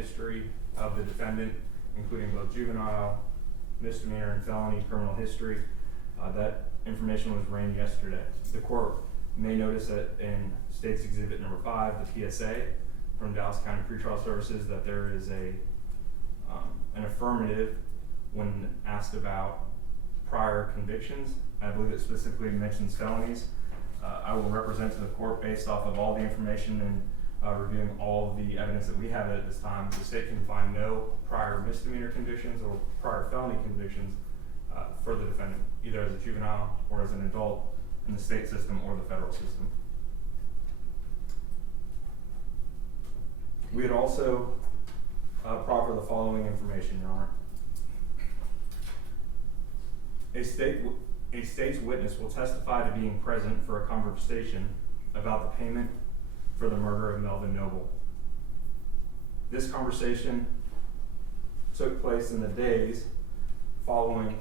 history of the defendant, including both juvenile, misdemeanor, and felony criminal history. That information was ran yesterday. The court may notice that in State's Exhibit number 5, the PSA from Dallas County Pretrial Services, that there is an affirmative when asked about prior convictions. I believe it specifically mentions felonies. I will represent to the court based off of all the information and reviewing all of the evidence that we have at this time. The state can find no prior misdemeanor convictions or prior felony convictions for the defendant, either as a juvenile or as an adult in the state system or the federal system. We would also proffer the following information, Your Honor. A state's witness will testify to being present for a conversation about the payment for the murder of Melvin Noble. This conversation took place in the days following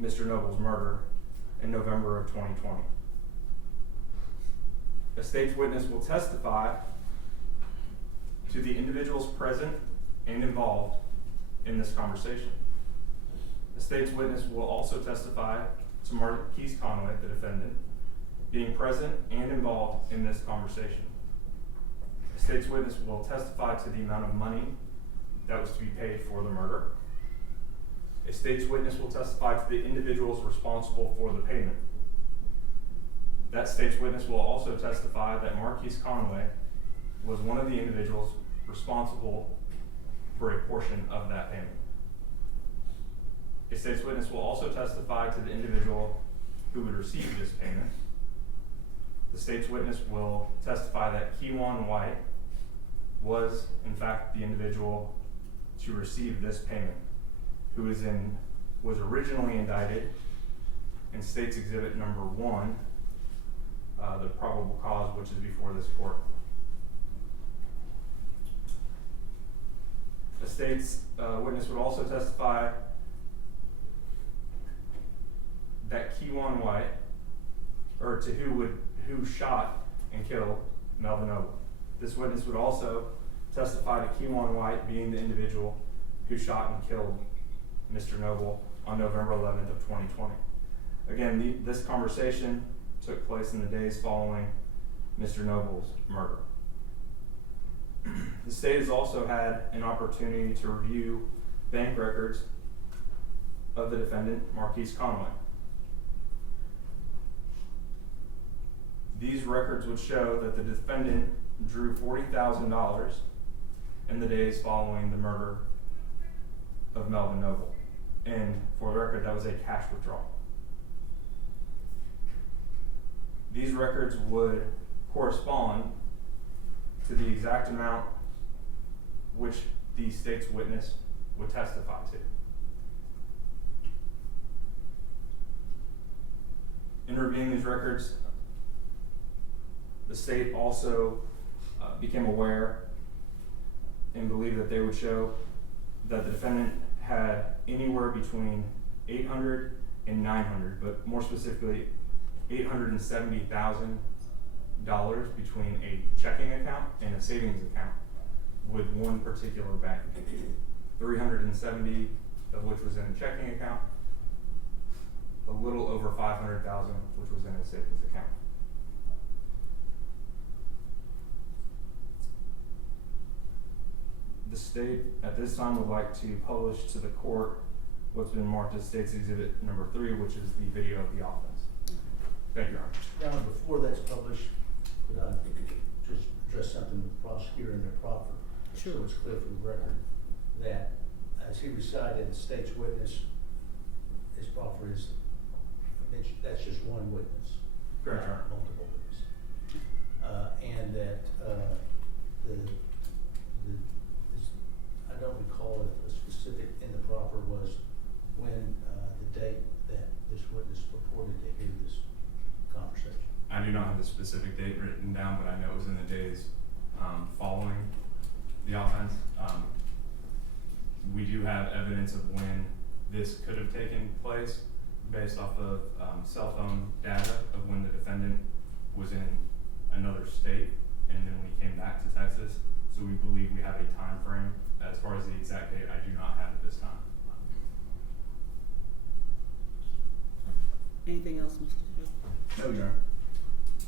Mr. Noble's murder in November of 2020. A state's witness will testify to the individuals present and involved in this conversation. The state's witness will also testify to Marquise Conway, the defendant, being present and involved in this conversation. The state's witness will testify to the amount of money that was to be paid for the murder. A state's witness will testify to the individuals responsible for the payment. That state's witness will also testify that Marquise Conway was one of the individuals responsible for a portion of that payment. A state's witness will also testify to the individual who would receive this payment. The state's witness will testify that Kewan White was, in fact, the individual to receive this payment, who was originally indicted in State's Exhibit number 1, the probable cause, which is before this court. The state's witness would also testify that Kewan White, or to who shot and killed Melvin Noble. This witness would also testify to Kewan White being the individual who shot and killed Mr. Noble on November 11th of 2020. Again, this conversation took place in the days following Mr. Noble's murder. The state has also had an opportunity to review bank records of the defendant, Marquise Conway. These records would show that the defendant drew $40,000 in the days following the murder of Melvin Noble. And for the record, that was a cash withdrawal. These records would correspond to the exact amount which the state's witness would testify to. In reviewing these records, the state also became aware and believed that they would show that the defendant had anywhere between $800 and $900, but more specifically $870,000 between a checking account and a savings account with one particular bank. $370 of which was in a checking account, a little over $500,000 which was in a savings account. The state at this time would like to publish to the court what's been marked as State's Exhibit number 3, which is the video of the offense. Thank you, Your Honor. Your Honor, before that's published, could I just address something with the prosecutor and their proffer? Sure. So it's clear for the record that, as he recited, the state's witness, his proffer is, that's just one witness. Correct, Your Honor. Multiple witnesses. And that I don't recall if a specific in the proffer was when the date that this witness purported to hear this conversation. I do not have the specific date written down, but I know it was in the days following the offense. We do have evidence of when this could have taken place based off of cell phone data of when the defendant was in another state and then we came back to Texas. So we believe we have a time frame Anything else, Mr. Chair? No, Your Honor.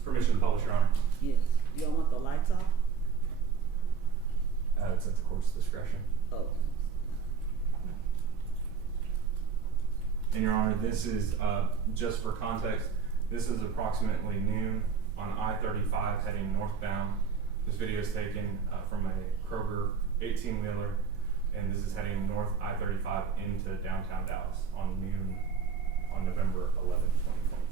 Permission to publish, Your Honor. Yes. Do y'all want the lights off? It's at the court's discretion. Oh. And Your Honor, this is, just for context, this is approximately noon on I-35 heading northbound. This video is taken from a Kroger 18-wheeler, and this is heading north I-35 into downtown Dallas on noon on November 11, 2020.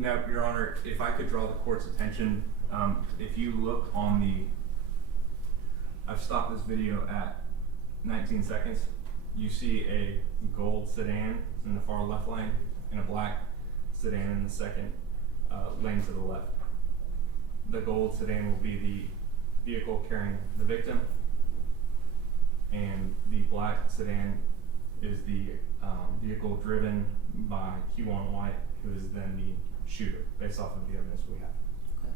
Now, Your Honor, if I could draw the court's attention, if you look on the, I've stopped this video at 19 seconds. You see a gold sedan in the far left lane and a black sedan in the second lane to the left. The gold sedan will be the vehicle carrying the victim, and the black sedan is the vehicle driven by Q1 White, who is then the shooter, based off of the evidence we have. Okay.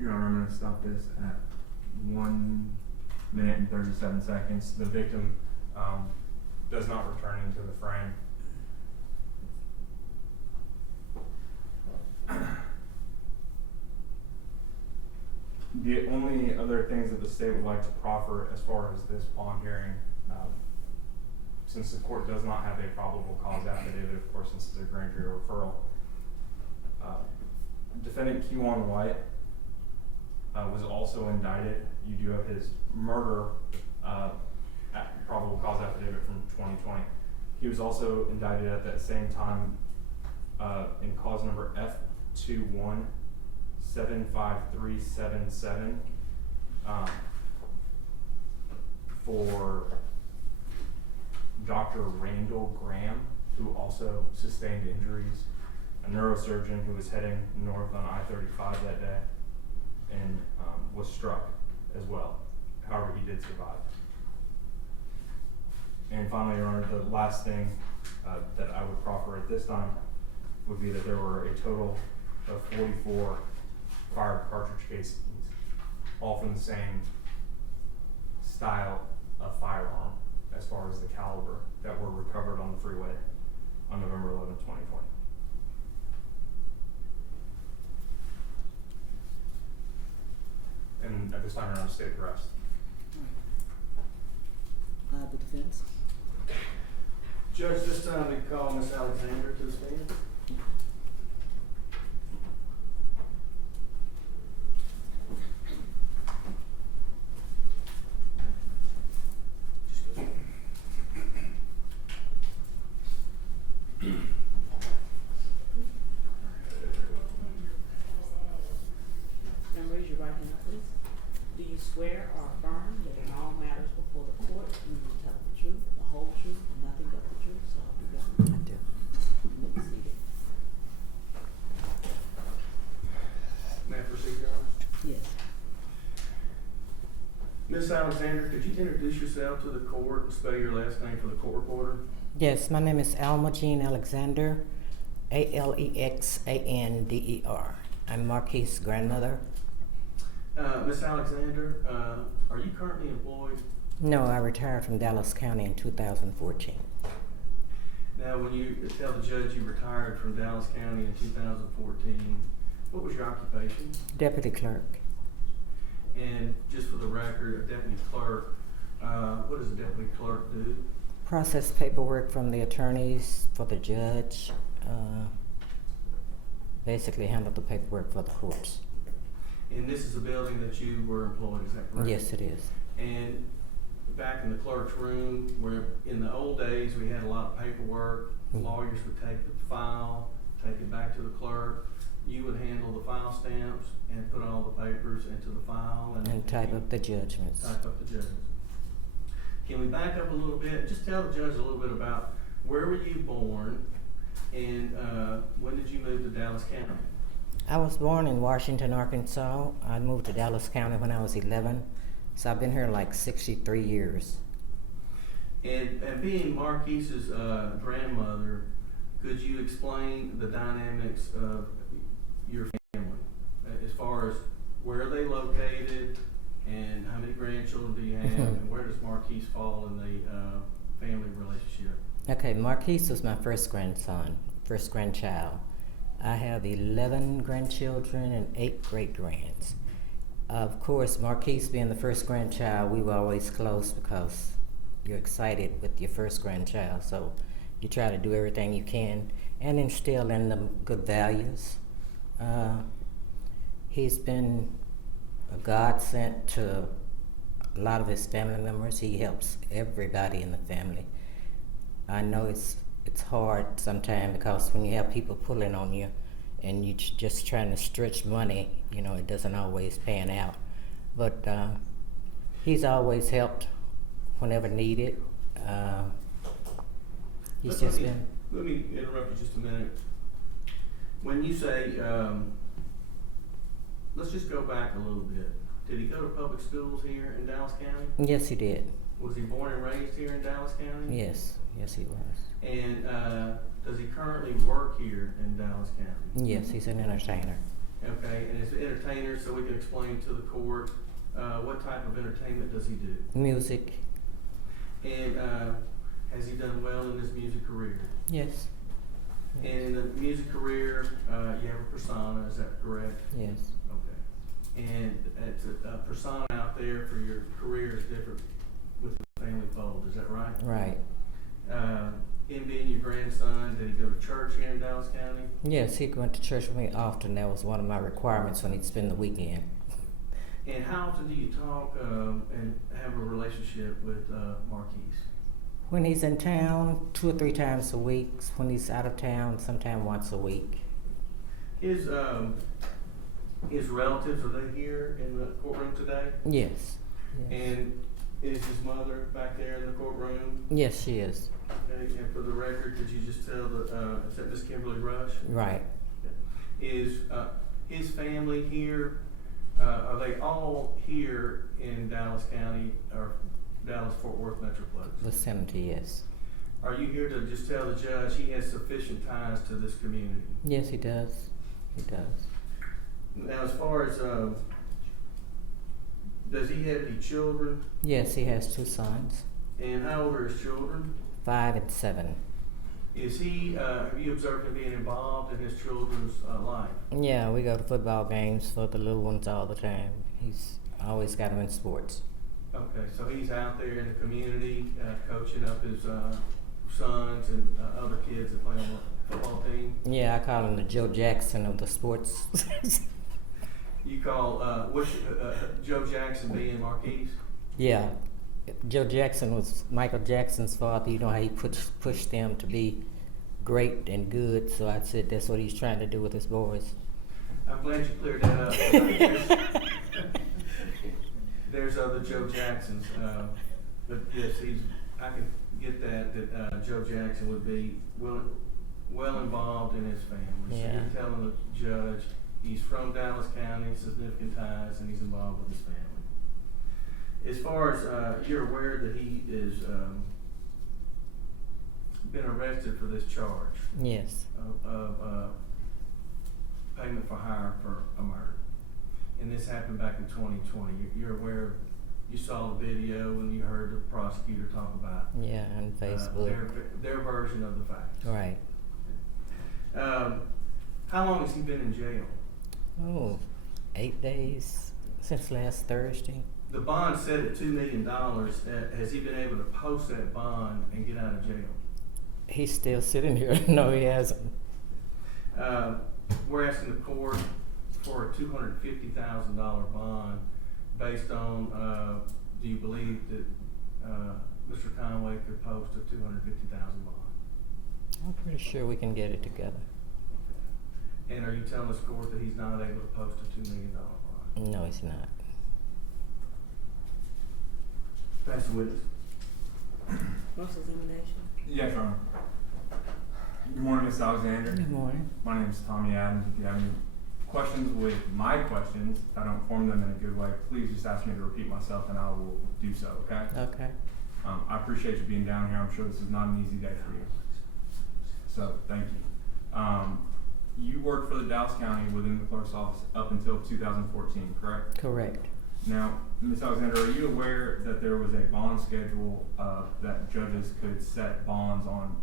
Your Honor, I'm going to stop this at 1 minute and 37 seconds. The victim does not return into the frame. The only other things that the state would like to proffer as far as this bond hearing, since the court does not have a probable cause affidavit, of course, since it's a grand jury referral, defendant Q1 White was also indicted. You do have his murder probable cause affidavit from 2020. He was also indicted at that same time in cause number F2175377 for Dr. Randall Graham, who also sustained injuries, a neurosurgeon who was heading north on I-35 that day, and was struck as well. However, he did survive. And finally, Your Honor, the last thing that I would proffer at this time would be that there were a total of 44 fired cartridge casings, all from the same style of firearm as far as the caliber, that were recovered on the freeway on November 11, 2020. And at this time, Your Honor, state the rest. The defense? Judge, this time we call Ms. Alexander to the stand. And raise your right hand, please. Do you swear or affirm that in all matters before the court, you will tell the truth, the whole truth, and nothing but the truth, so help you God? I do. You may be seated. Miss Alexander, could you introduce yourself to the court and spell your last name for the court reporter? Yes, my name is Alma Jean Alexander, Alexander. I'm Marquis' grandmother. Miss Alexander, are you currently employed? No, I retired from Dallas County in 2014. Now, when you tell the judge you retired from Dallas County in 2014, what was your occupation? Deputy clerk. And just for the record, a deputy clerk, what does a deputy clerk do? Process paperwork from the attorneys for the judge. Basically handle the paperwork for the courts. And this is a building that you were employed, is that correct? Yes, it is. And back in the clerk's room, where in the old days we had a lot of paperwork, lawyers would take the file, take it back to the clerk. You would handle the file stamps and put all the papers into the file And type up the judgments. Type up the judgments. Can we back up a little bit? Just tell the judge a little bit about where were you born and when did you move to Dallas County? I was born in Washington, Arkansas. I moved to Dallas County when I was 11, so I've been here like 63 years. And being Marquise's grandmother, could you explain the dynamics of your family as far as where are they located and how many grandchildren do you have and where does Marquise fall in the family relationship? Okay, Marquis was my first grandson, first grandchild. I have 11 grandchildren and 8 great-grands. Of course, Marquis being the first grandchild, we were always close because you're excited with your first grandchild, so you try to do everything you can and instill in them good values. He's been a godsend to a lot of his family members. He helps everybody in the family. I know it's hard sometimes because when you have people pulling on you and you just trying to stretch money, you know, it doesn't always pan out. But he's always helped whenever needed. He's just been. Let me interrupt you just a minute. When you say, let's just go back a little bit. Did he go to public schools here in Dallas County? Yes, he did. Was he born and raised here in Dallas County? Yes, he was. And does he currently work here in Dallas County? Yes, he's an entertainer. Okay, and as an entertainer, so we can explain to the court, what type of entertainment does he do? Music. And has he done well in his music career? Yes. And in the music career, you have a persona, is that correct? Yes. Okay. And it's a persona out there for your career is different with the family fold, is that right? Right. Him being your grandson, did he go to church here in Dallas County? Yes, he went to church with me often. That was one of my requirements when he'd spend the weekend. And how often do you talk and have a relationship with Marquise? When he's in town, 2 or 3 times a week. When he's out of town, sometime once a week. His relatives, are they here in the courtroom today? Yes. And is his mother back there in the courtroom? Yes, she is. Okay, and for the record, could you just tell is that Miss Kimberly Rush? Right. Is his family here, are they all here in Dallas County or Dallas-Fort Worth Metroplex? Vicinity, yes. Are you here to just tell the judge he has sufficient ties to this community? Yes, he does. He does. Now, as far as, does he have any children? Yes, he has 2 sons, And how old are his children? 5 and 7. Is he, have you observed him being involved in his children's life? Yeah, we go to football games for the little ones all the time. He's always got them in sports. Okay, so he's out there in the community, coaching up his sons and other kids that play on the football team. Yeah, I call him the Joe Jackson of the sports. You call Joe Jackson being Marquise? Yeah, Joe Jackson was Michael Jackson's father. You know how he pushed them to be great and good. So I said that's what he's trying to do with his boys. I'm glad you cleared that up. There's other Joe Jacksons, but yes, I can get that Joe Jackson would be well involved in his family. Yeah. So you're telling the judge he's from Dallas County, significant ties, and he's involved with his family. As far as, you're aware that he is, been arrested for this charge Yes. of payment for hire for a murder. And this happened back in 2020. You're aware, you saw the video and you heard the prosecutor talk about Yeah, on Facebook. their version of the facts. Right. How long has he been in jail? Oh, 8 days since last Thursday. The bond set at $2 million. Has he been able to post that bond and get out of jail? He's still sitting here. No, he hasn't. We're asking the court for a $250,000 bond based on, do you believe that Mr. Conway could post a $250,000 bond? I'm pretty sure we can get it together. And are you telling this court that he's not able to post a $2 million bond? No, he's not. Pass the witness. Cross-examination. Yes, Your Honor. Good morning, Ms. Alexander. Good morning. My name is Tommy Adams. If you have any questions with my questions, if I don't form them in a good way, please just ask me to repeat myself and I will do so, okay? Okay. I appreciate you being down here. I'm sure this is not an easy day for you. So, thank you. You worked for the Dallas County within the clerk's office up until 2014, correct? Correct. Now, Ms. Alexander, are you aware that there was a bond schedule that judges could set bonds on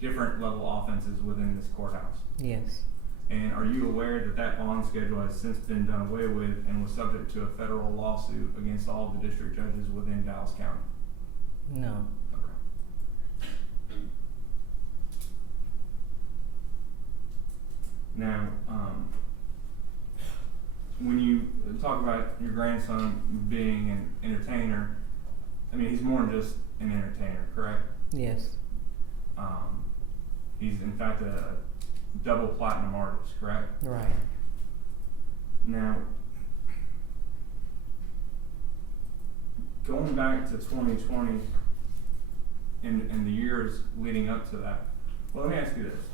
different level offenses within this courthouse? Yes. And are you aware that that bond schedule has since been done away with and was subject to a federal lawsuit against all of the district judges within Dallas County? No. Okay. Now, when you talk about your grandson being an entertainer, I mean, he's more than just an entertainer, correct? Yes. He's in fact a double platinum artist, correct? Right. Now, going back to 2020 and the years leading up to that, well, let me ask you this.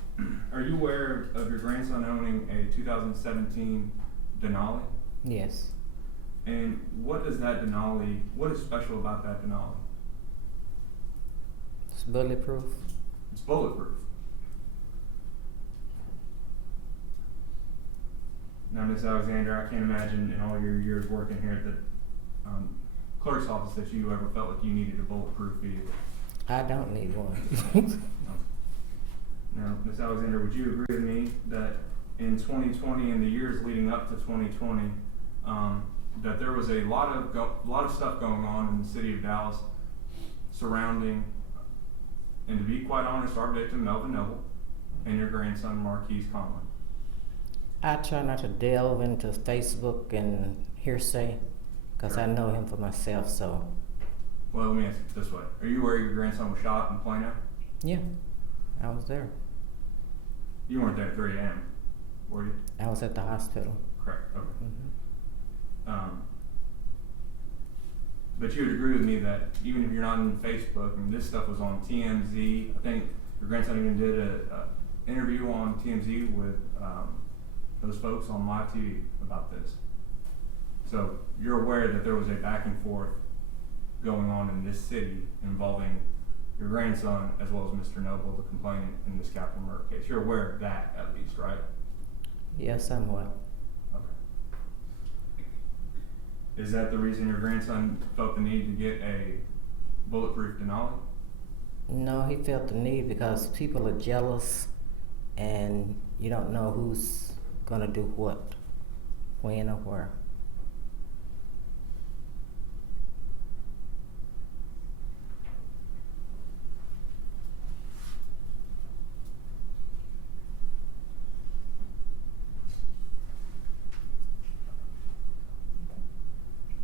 Are you aware of your grandson owning a 2017 Denali? Yes. And what does that Denali, what is special about that Denali? It's bulletproof. It's bulletproof. Now, Ms. Alexander, I can't imagine in all your years working here at the clerk's office that you ever felt like you needed a bulletproof vehicle. I don't need one. Now, Ms. Alexander, would you agree with me that in 2020 and the years leading up to 2020, that there was a lot of stuff going on in the city of Dallas surrounding, and to be quite honest, our victim Melvin Noble and your grandson Marquise Conlon? I try not to delve into Facebook and hearsay because I know him for myself, so. Well, let me ask it this way. Are you aware your grandson was shot in Plano? Yeah, I was there. You weren't there at 3 a.m., were you? I was at the hospital. Correct, okay. Mm-hmm. But you would agree with me that even if you're not on Facebook, I mean, this stuff was on TMZ. I think your grandson even did a interview on TMZ with those folks on live TV about this. So you're aware that there was a back and forth going on in this city involving your grandson as well as Mr. Noble, the complainant in this capital murder case. You're aware of that at least, right? Yeah, somewhat. Okay. Is that the reason your grandson felt the need to get a bulletproof Denali? No, he felt the need because people are jealous and you don't know who's gonna do what, when or where.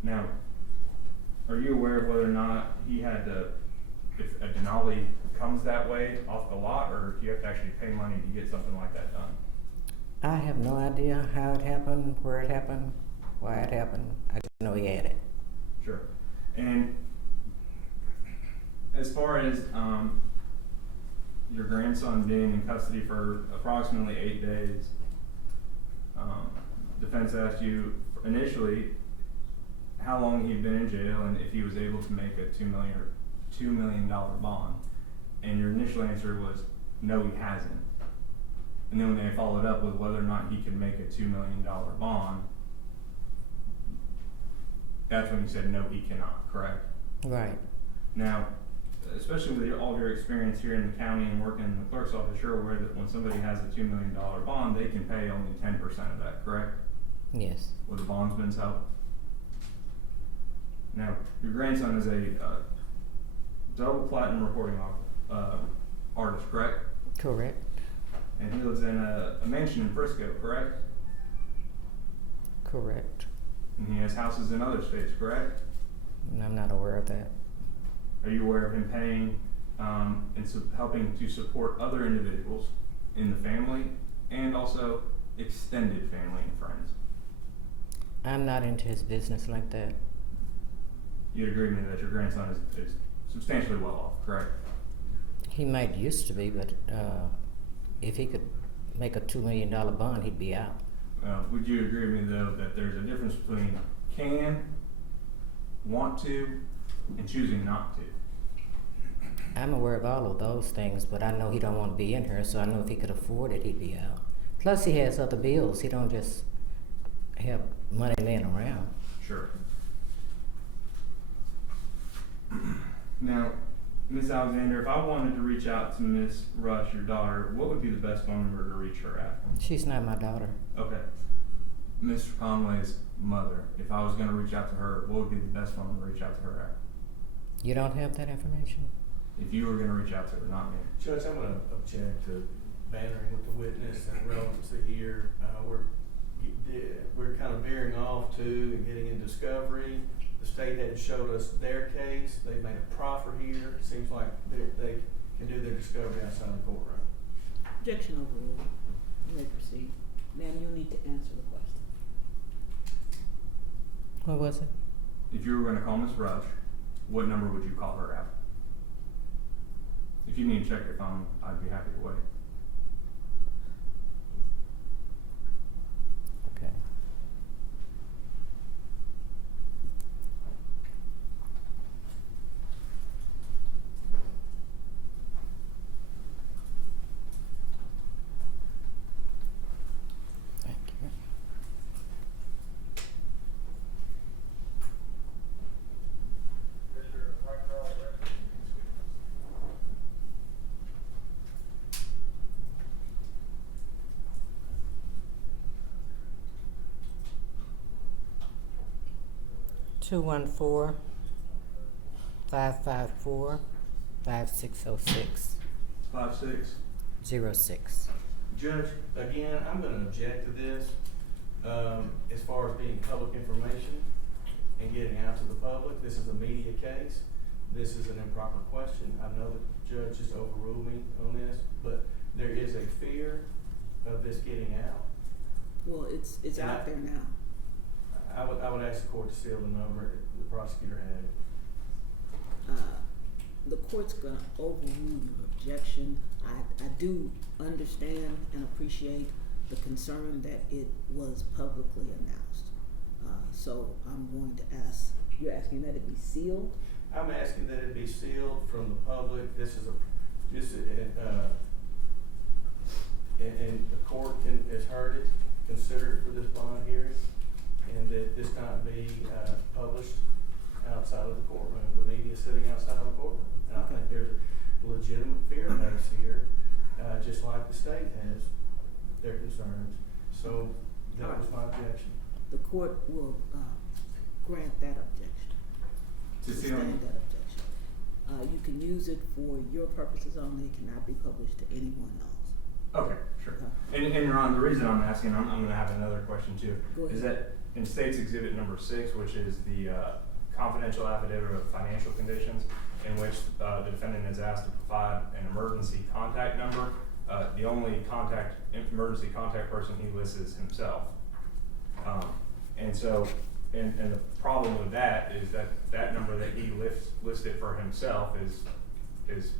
Now, are you aware of whether or not he had to, if a Denali comes that way off the lot, or do you have to actually pay money to get something like that done? I have no idea how it happened, where it happened, why it happened. I just know he had it. Sure. And as far as your grandson being in custody for approximately 8 days, defense asked you initially, how long he'd been in jail and if he was able to make a $2 million bond. And your initial answer was, no, he hasn't. And then when they followed up with whether or not he could make a $2 million bond, that's when you said, no, he cannot, correct? Right. Now, especially with all of your experience here in the county and working in the clerk's office, you're aware that when somebody has a $2 million bond, they can pay only 10% of that, correct? Yes. With the bondsman's help. Now, your grandson is a double platinum recording artist, correct? Correct. And he lives in a mansion in Frisco, correct? Correct. And he has houses in other states, correct? And I'm not aware of that. Are you aware of him paying and helping to support other individuals in the family and also extended family and friends? I'm not into his business like that. You'd agree with me that your grandson is substantially well off, correct? He might used to be, but if he could make a $2 million bond, he'd be out. Would you agree with me though that there's a difference between can, want to, and choosing not to? I'm aware of all of those things, but I know he don't want to be in here, so I know if he could afford it, he'd be out. Plus, he has other bills. He don't just have money laying around. Sure. Now, Ms. Alexander, if I wanted to reach out to Ms. Rush, your daughter, what would be the best phone number to reach her at? She's not my daughter. Okay. Mr. Conway's mother, if I was going to reach out to her, what would be the best phone number to reach out to her at? You don't have that information? If you were going to reach out to her, not me. Judge, I'm gonna object to bantering with the witness and relevancy here. We're kind of veering off to and getting in discovery. The state hadn't showed us their case. They've made a proffer here. It seems like they can do their discovery outside the courtroom. Objection overruled. You may proceed. Ma'am, you need to answer the question. What was it? If you were going to call Ms. Rush, what number would you call her at? If you need to check your phone, I'd be happy to wait. Okay. Thank you. Two 554 5606 5-6. 06. Judge, again, I'm gonna object to this, as far as being public information and getting out to the public. This is a media case. This is an improper question. I know the judge just overruled me on this, but there is a fear of this getting out. Well, it's And out there now. I would ask the court to seal the number the prosecutor had. The court's gonna overrule your objection. I do understand and appreciate the concern that it was publicly announced. So I'm going to ask, you're asking that it be sealed? I'm asking that it be sealed from the public. This is and the court has heard it, considered it for this bond hearing, and that this not be published outside of the courtroom, the media sitting outside of the courtroom. And I think there's a legitimate fear base here, just like the state has their concerns. So that was my objection. The court will grant that objection. To seal. Sustain that objection. You can use it for your purposes only. It cannot be published to anyone else. Okay, sure. And Your Honor, the reason I'm asking, I'm going to have another question too, Go ahead. is that in State's Exhibit number 6, which is the confidential affidavit of financial conditions, in which the defendant is asked to provide an emergency contact number, the only emergency contact person he lists is himself. And so, and the problem with that is that number that he listed for himself is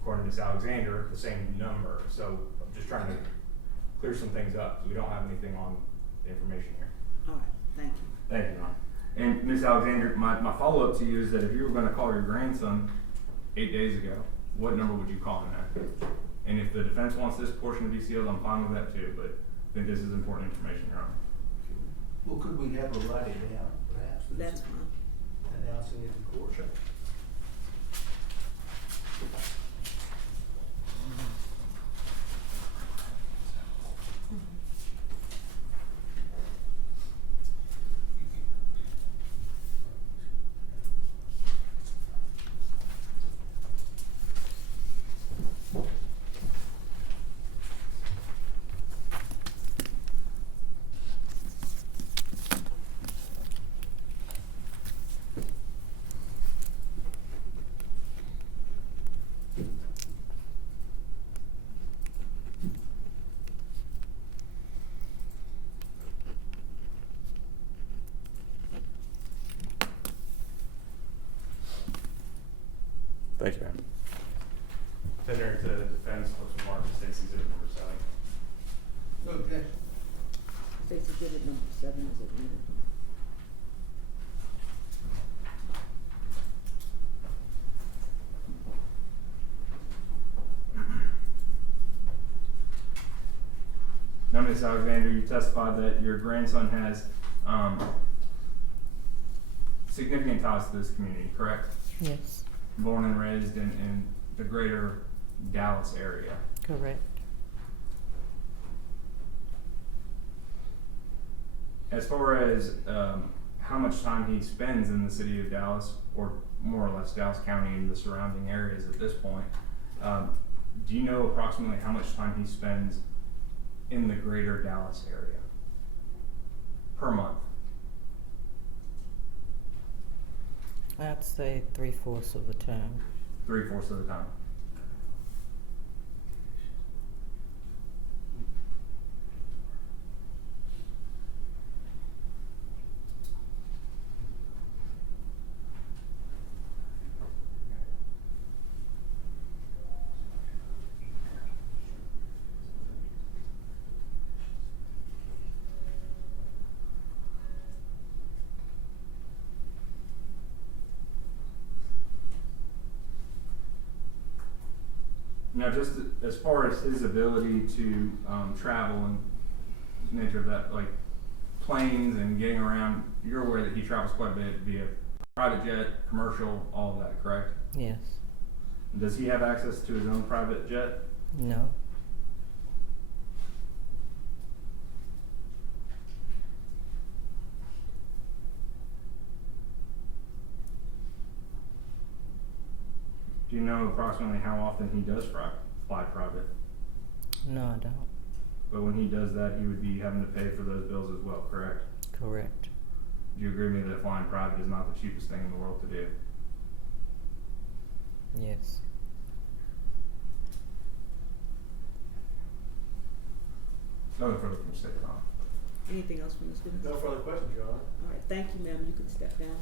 according to Ms. Alexander, the same number. So I'm just trying to clear some things up, because we don't have anything on the information here. All right, thank you. Thank you, Your Honor. And Ms. Alexander, my follow-up to you is that if you were gonna call your grandson 8 days ago, what number would you call him at? And if the defense wants this portion to be sealed, I'm fine with that too, but I think this is important information, Your Honor. Well, could we have her write it down, perhaps? That's fine. Announcing it in court? Sure. Thank you, ma'am. Tender to defense, Officer Martin, State's Exhibit number 7. No objection. State's Exhibit number 7 is admitted. Now, Ms. Alexander, you testified that your grandson has significant ties to this community, correct? Yes, Born and raised in the greater Dallas area. correct. As far as how much time he spends in the city of Dallas, or more or less Dallas County and the surrounding areas at this point, do you know approximately how much time he spends in the greater Dallas area per month? I'd say 3/4 of the time. 3/4 of the time. Now, just as far as his ability to travel and nature of that, like planes and getting around, you're aware that he travels quite a bit via private jet, commercial, all of that, correct? Yes. Does he have access to his own private jet? No. Do you know approximately how often he does fly private? No, I don't. But when he does that, he would be having to pay for those bills as well, correct? Correct. Do you agree with me that flying private is not the cheapest thing in the world to do? Yes. Nothing further from the state, Your Honor. Anything else from Ms. Goodens? No further questions, Your Honor. All right, thank you, ma'am. You can step down.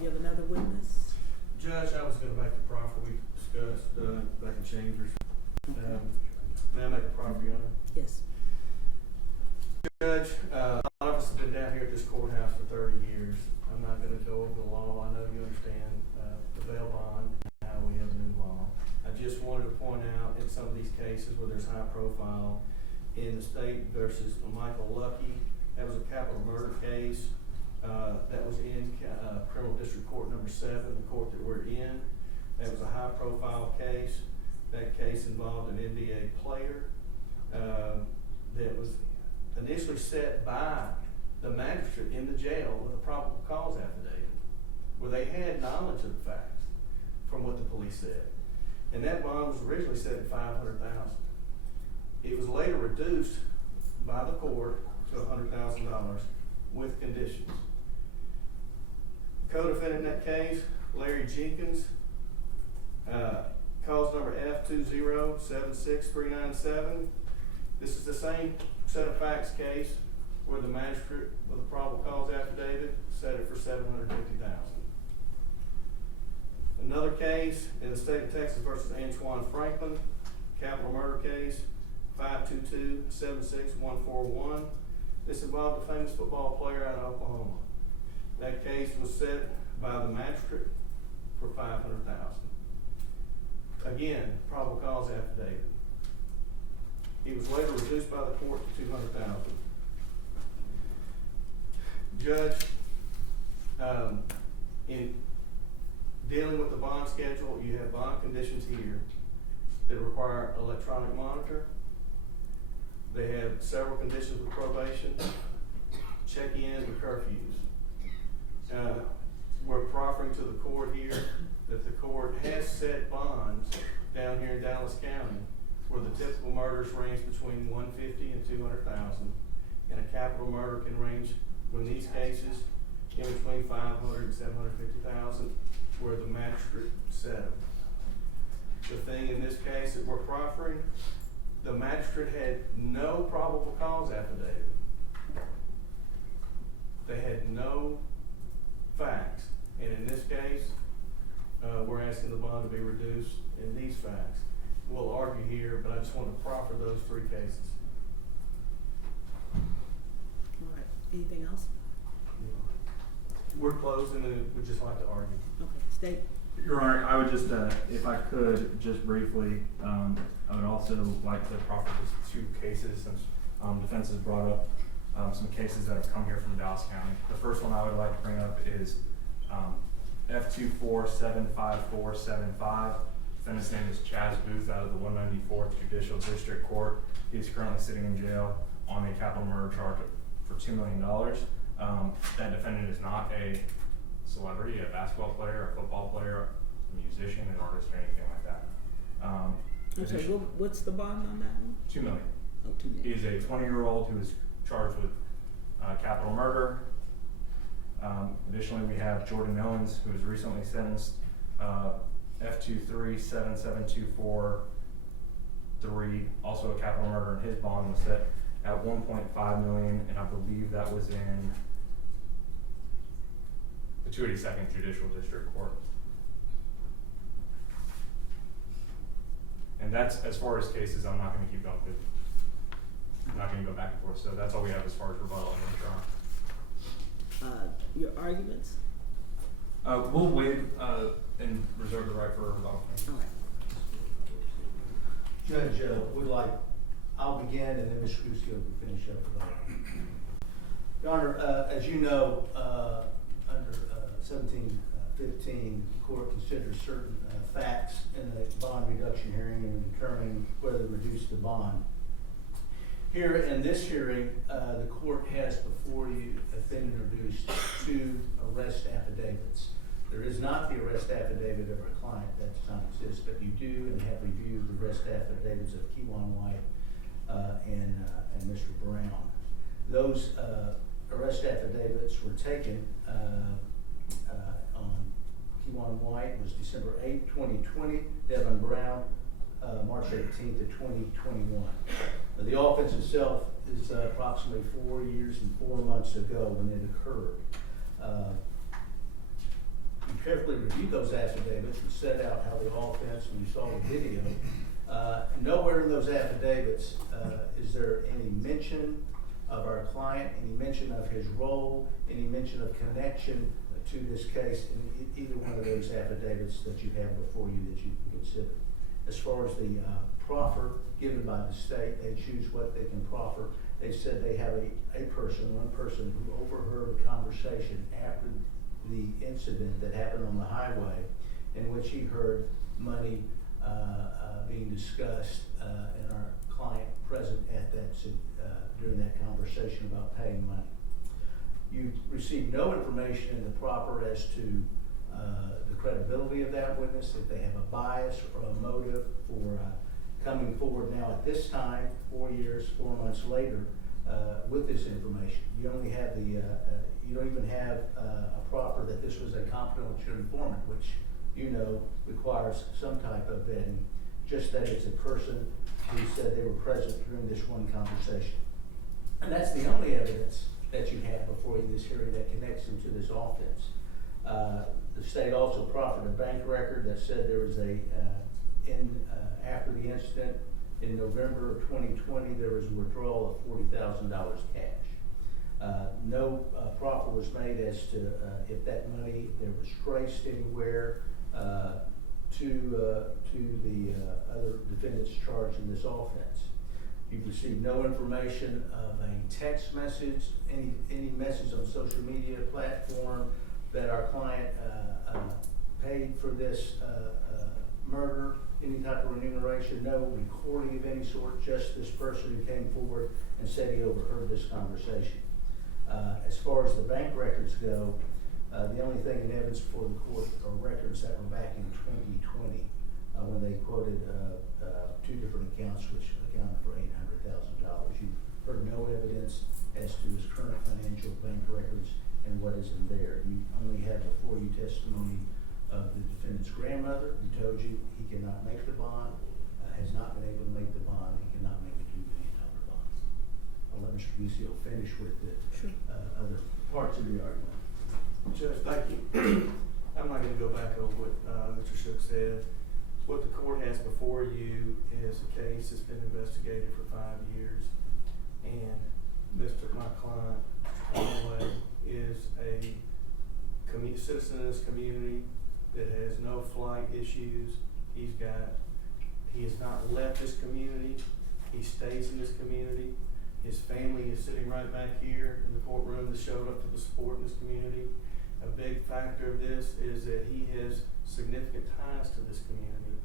You have another witness? Judge, I was gonna make the proffer we discussed, back in Chambers. Okay. May I make a proffer, Your Honor? Yes. Judge, a lot of us have been down here at this courthouse for 30 years. I'm not gonna go over the law. I know you understand, the bail bond and how we have a new law. I just wanted to point out in some of these cases where there's high profile, in the state versus Michael Lucky, that was a capital murder case. That was in criminal district court number 7, the court that we're in. That was a high profile case. That case involved an NBA player that was initially set by the magistrate in the jail with a probable cause affidavit, where they had knowledge of the facts from what the police said. And that bond was originally set at $500,000. It was later reduced by the court to $100,000 with conditions. Co-defendant in that case, Larry Jenkins, cause number F2076397. This is the same set of facts case where the magistrate with a probable cause affidavit set it for $750,000. Another case in the state of Texas versus Antoine Franklin, capital murder case, 522-76141. This involved a famous football player out of Oklahoma. That case was set by the magistrate for $500,000. Again, probable cause affidavit. He was later reduced by the court to $200,000. Judge, in dealing with the bond schedule, you have bond conditions here that require electronic monitor. They have several conditions with probation, check-in, and curfews. We're proffering to the court here that the court has set bonds down here in Dallas County where the typical murders range between $150,000 and $200,000, and a capital murder can range, in these cases, in between $500,000 and $750,000, where the magistrate set them. The thing in this case that we're proffering, the magistrate had no probable cause affidavit. They had no facts, and in this case, we're asking the bond to be reduced in these facts. We'll argue here, but I just want to proffer those three cases. All right, anything else? We're closed, and then we'd just like to argue. Okay, state. Your Honor, I would just, if I could, just briefly, I would also like to proffer just two cases since defense has brought up some cases that have come here from Dallas County. The first one I would like to bring up is F2475475. Defendant's name is Chaz Booth out of the 194th Judicial District Court. He's currently sitting in jail on a capital murder charge for $2 million. That defendant is not a celebrity, a basketball player, a football player, a musician, an artist, or anything like that. Okay, what's the bond on that one? $2 million. Oh, $2 million. He is a 20-year-old who is charged with capital murder. Additionally, we have Jordan Owens, who was recently sentenced, F2377243, also a capital murder, and his bond was set at $1.5 million, and I believe that was in the 282nd Judicial District Court. And that's, as far as cases, I'm not going to keep going with. I'm not going to go back and forth, so that's all we have as far as rebuttal and trial. Your arguments? We'll waive and reserve the right for rebuttal. All right. Judge, I'll begin and then Mr. Kuski will finish up with our. Your Honor, as you know, under 1715, the court considers certain facts in the bond reduction hearing and determining whether to reduce the bond. Here in this hearing, the court has before you been introduced two arrest affidavits. There is not the arrest affidavit of our client, that does not exist, but you do and have reviewed the arrest affidavits of Kewan White and Mr. Brown. Those arrest affidavits were taken on Kewan White was December 8, 2020, Devin Brown, March 18th of 2021. The offense itself is approximately 4 years and 4 months ago when it occurred. You carefully reviewed those affidavits and set out how the offense, and you saw the video. Nowhere in those affidavits is there any mention of our client, any mention of his role, any mention of connection to this case in either one of those affidavits that you have before you that you can consider. As far as the proffer given by the state, they choose what they can proffer. They said they have one person who overheard a conversation after the incident that happened on the highway in which he heard money being discussed and our client present at that during that conversation about paying money. You received no information in the proffer as to the credibility of that witness, if they have a bias or a motive for coming forward now at this time, 4 years, 4 months later, with this information. You only have you don't even have a proffer that this was a confidential informant, which you know requires some type of vetting, just that it's a person who said they were present during this one conversation. And that's the only evidence that you have before you in this hearing that connects them to this offense. The state also proffered a bank record that said there was after the incident, In November of 2020, there was a withdrawal of $40,000 cash. No profit was made as to if that money, if there was traced anywhere to the other defendants charged in this offense. You've received no information of a text message, any message on social media platform that our client paid for this murder, any type of remuneration, no recording of any sort, just this person who came forward and said he overheard this conversation. As far as the bank records go, the only thing in evidence before the court are records that were back in 2020 when they quoted two different accounts which accounted for $800,000. You've heard no evidence as to his current financial bank records and what is in there. You only have before you testimony of the defendant's grandmother who told you he cannot make the bond, has not been able to make the bond, he cannot make a $2 million bond. I'll let Mr. Beezy finish with the other parts of the argument. Judge, thank you. I'm not gonna go back over what Mr. Shook said. What the court has before you is a case that's been investigated for 5 years, and my client, Conway, is a citizen in this community that has no flight issues. He has not left this community. He stays in this community. His family is sitting right back here in the courtroom that showed up to the support in this community. A big factor of this is that he has significant ties to this community.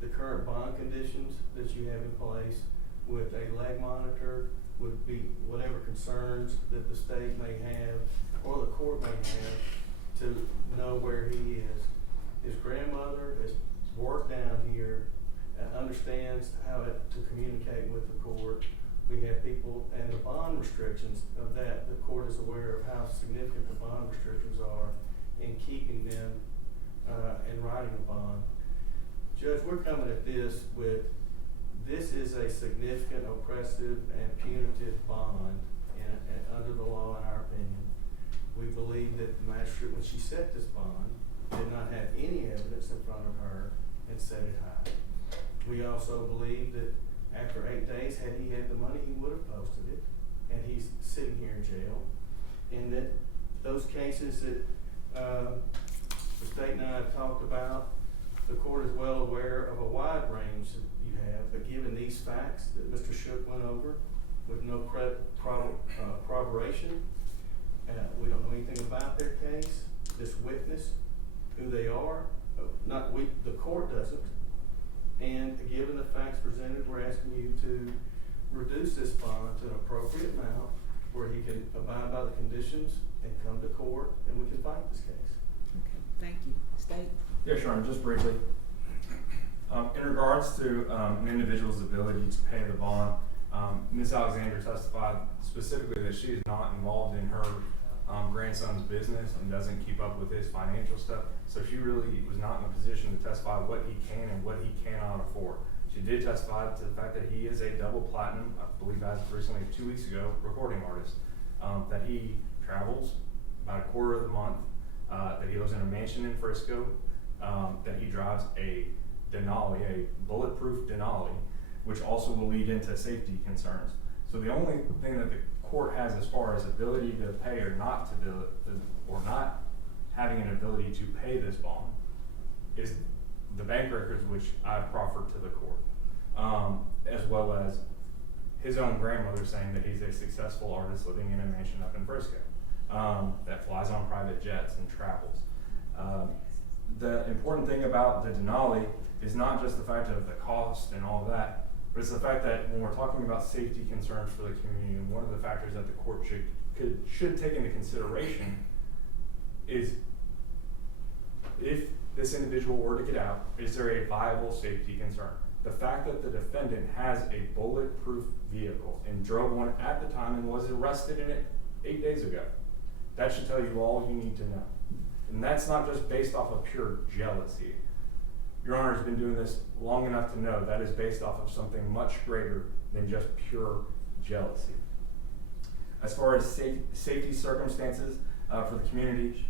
The current bond conditions that you have in place with a leg monitor would be whatever concerns that the state may have or the court may have to know where he is. His grandmother has worked down here and understands how to communicate with the court. We have people, and the bond restrictions of that, the court is aware of how significant the bond restrictions are in keeping them and writing a bond. Judge, we're coming at this is a significant oppressive and punitive bond under the law, in our opinion. We believe that the magistrate, when she set this bond, did not have any evidence in front of her and set it high. We also believe that after 8 days, had he had the money, he would have posted it, and he's sitting here in jail. And that those cases that the state and I have talked about, the court is well aware of a wide range that you have, but given these facts that Mr. Shook went over with no corroboration, we don't know anything about their case, this witness, who they are, the court doesn't. And given the facts presented, we're asking you to reduce this bond to an appropriate amount where he can abide by the conditions and come to court and we can fight this case. Okay, thank you. State? Yeah, sure, just briefly. In regards to an individual's ability to pay the bond, Ms. Alexander testified specifically that she is not involved in her grandson's business and doesn't keep up with his financial stuff, so she really was not in a position to testify what he can and what he cannot afford. She did testify to the fact that he is a double platinum, I believe as of recently 2 weeks ago, recording artist, that he travels about a quarter of the month, that he lives in a mansion in Frisco, that he drives a Denali, a bulletproof Denali, which also will lead into safety concerns. So the only thing that the court has as far as ability to pay or not to do it, or not having an ability to pay this bond, is the bank records which I've proffered to the court, as well as his own grandmother saying that he's a successful artist living in a mansion up in Frisco, that flies on private jets and travels. The important thing about the Denali is not just the fact of the cost and all of that, but it's the fact that when we're talking about safety concerns for the community, and one of the factors that the court should take into consideration is, if this individual were to get out, is there a viable safety concern? The fact that the defendant has a bulletproof vehicle and drove one at the time and was arrested in it 8 days ago, that should tell you all you need to know. And that's not just based off of pure jealousy. Your Honor has been doing this long enough to know that is based off of something much greater than just pure jealousy. As far as safety circumstances for the community,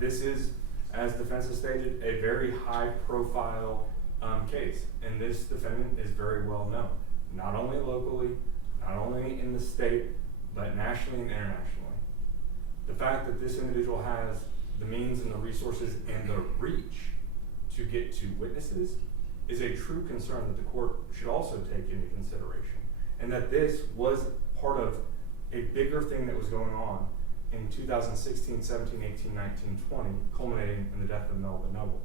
this is, as defense has stated, a very high profile case, and this defendant is very well known. not only locally, not only in the state, but nationally and internationally. The fact that this individual has the means and the resources and the reach to get to witnesses is a true concern that the court should also take into consideration. And that this was part of a bigger thing that was going on in 2016, 17, 18, 19, 20, culminating in the death of Melvin Noble.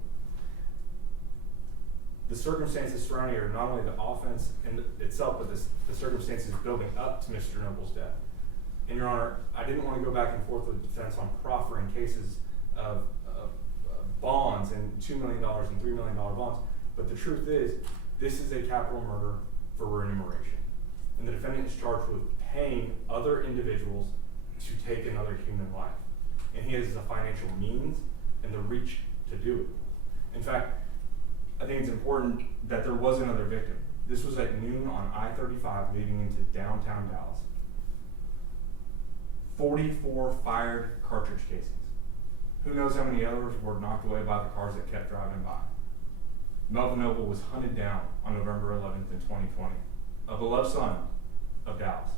The circumstances surrounding it are not only the offense in itself, but the circumstances building up to Mr. Noble's death. And Your Honor, I didn't want to go back and forth with the defense on proffering cases of bonds and $2 million and $3 million bonds, but the truth is, this is a capital murder for remuneration. And the defendant is charged with paying other individuals to take another human life. And he has the financial means and the reach to do it. In fact, I think it's important that there was another victim. This was at noon on I-35 leading into downtown Dallas. 44 fired cartridge casings. Who knows how many others were knocked away by the cars that kept driving by. Melvin Noble was hunted down on November 11th in 2020, a beloved son of Dallas.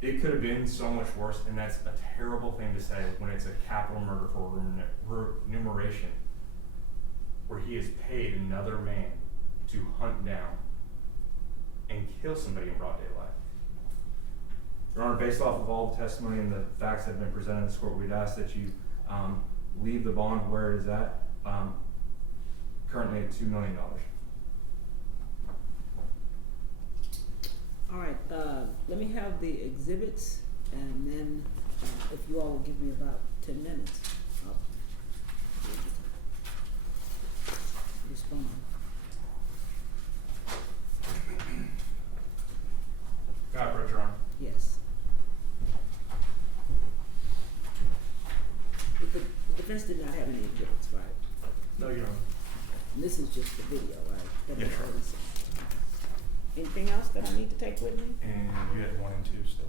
It could have been so much worse, and that's a terrible thing to say when it's a capital murder for remuneration, where he has paid another man to hunt down and kill somebody in broad daylight. Your Honor, based off of all the testimony and the facts that have been presented in this court, we'd ask that you leave the bond where it is at, currently at $2 million. All right, let me have the exhibits, and then if you all will give me about 10 minutes, I'll respond. Got it, Your Honor. Yes. The defense did not have any exhibits, right? No, Your Honor. And this is just the video, right? That Yes, was sir. released. Anything else that I need to take with me? And you had 1 and 2 still.